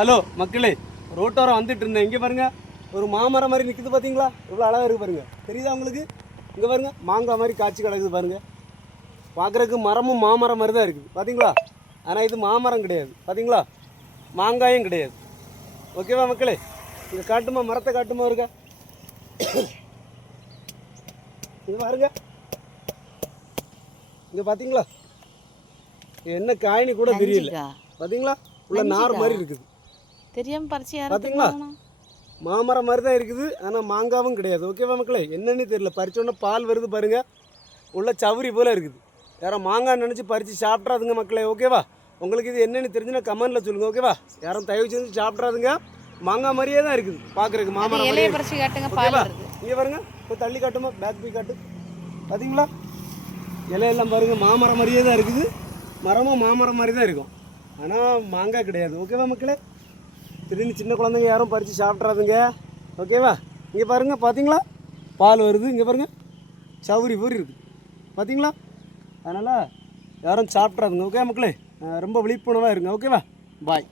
Hello மக்களே, ரோட்டோரம் வந்துட்டு இருந்தேன். இங்கே பாருங்க, ஒரு மாமரம் மாதிரி நிற்குது பார்த்தீங்களா? இவ்வளோ அழகாக இருக்குது பாருங்க. தெரியுதா உங்களுக்கு? இங்கே பாருங்க, மாங்காய் மாதிரி காய்ச்சி கிடக்குது பாருங்க. பார்க்குறதுக்கு மரமும் மாமரம் மாதிரி தான் இருக்குது பார்த்தீங்களா? ஆனால் இது மாமரம் கிடையாது பார்த்தீங்களா? மாங்காயும் கிடையாது. ஓகேவா மக்களே? இங்கே காட்டுமா, மரத்தை காட்டுமா இருக்கா? இங்கே பாருங்க, இங்கே பார்த்தீங்களா? என்ன காயினி கூட தெரியல பார்த்தீங்களா? உள்ள நார் மாதிரி இருக்குது. தெரியாம பறிச்சு பார்த்தீங்களா? மாமரம் மாதிரி தான் இருக்குது, ஆனால் மாங்காவும் கிடையாது. ஓகேவா மக்களே? என்னன்னு தெரியல. பறிச்சோன்னா பால் வருது பாருங்க, உள்ள சவுரி போல் இருக்குது. யாரும் மாங்காய் நினச்சி பறித்து சாப்பிட்றாதுங்க மக்களே. ஓகேவா? உங்களுக்கு இது என்னென்னு தெரிஞ்சுன்னா கமெண்ட்டில் சொல்லுங்கள். ஓகேவா? யாரும் தயவு செஞ்சு சாப்பிட்றாதுங்க. மாங்காய் மாதிரியே தான் இருக்குது பார்க்குறதுக்கு, மாமரம் மாதிரியே பறிச்சு காட்டுங்க. ஓகேவா? இங்கே பாருங்க, இப்போ தள்ளி காட்டுமா, பேக் போய் காட்டு. பார்த்தீங்களா? இலையெல்லாம் பாருங்கள், மாமரம் மாதிரியே தான் இருக்குது. மரமும் மாமரம் மாதிரி தான் இருக்கும், ஆனால் மாங்காய் கிடையாது. ஓகேவா மக்களே? திடீர்னு சின்ன குழந்தைங்க யாரும் பறித்து சாப்பிட்றாதுங்க. ஓகேவா? இங்கே பாருங்கள், பார்த்தீங்களா? பால் வருது. இங்கே பாருங்கள், சவுரி பூரி இருக்குது பார்த்தீங்களா? அதனால் யாரும் சாப்பிட்றாதுங்க. ஓகே மக்களே? ரொம்ப விழிப்புணர்வாக இருங்க. ஓகேவா? பாய்.